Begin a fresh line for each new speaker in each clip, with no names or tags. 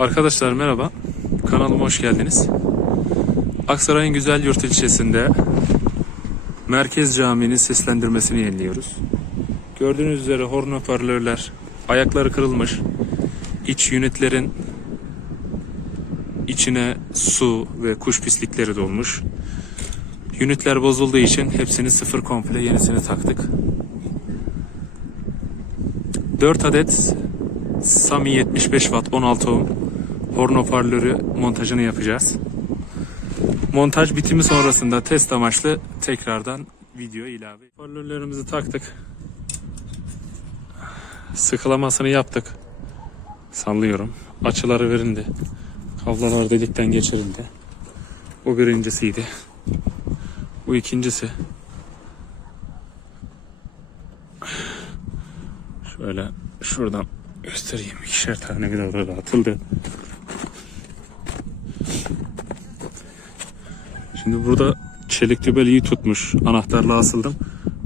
Arkadaşlar merhaba. Kanalıma hoş geldiniz. Aksaray'ın Güzelyurt ilçesinde Merkez Camii'nin seslendirmesini yayınlıyoruz. Gördüğünüz üzere horn hoparlörler ayakları kırılmış. İç unitlerin içine su ve kuş pislikleri dolmuş. Unitler bozulduğu için hepsini sıfır komple yenisini taktık. 4 adet Sami 75 watt 16 ohm horn hoparlörü montajını yapacağız. Montaj bitimi sonrasında test amaçlı tekrardan video ilave. Hoparlörlerimizi taktık. Sıkılamasını yaptık. Sallıyorum. Açıları verildi. Kablolar delikten geçirildi. Bu birincisiydi. Bu ikincisi. Şöyle şuradan göstereyim. İkişer tane vidaları atıldı. Şimdi burada çelik tübel iyi tutmuş. Anahtarla asıldım.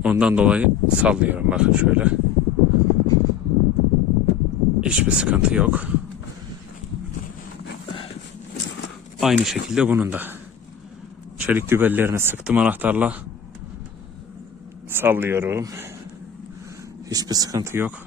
Ondan dolayı sallıyorum. Bakın şöyle. Hiçbir sıkıntı yok. Aynı şekilde bunun da. Çelik dübellerini sıktım anahtarla. Sallıyorum. Hiçbir sıkıntı yok.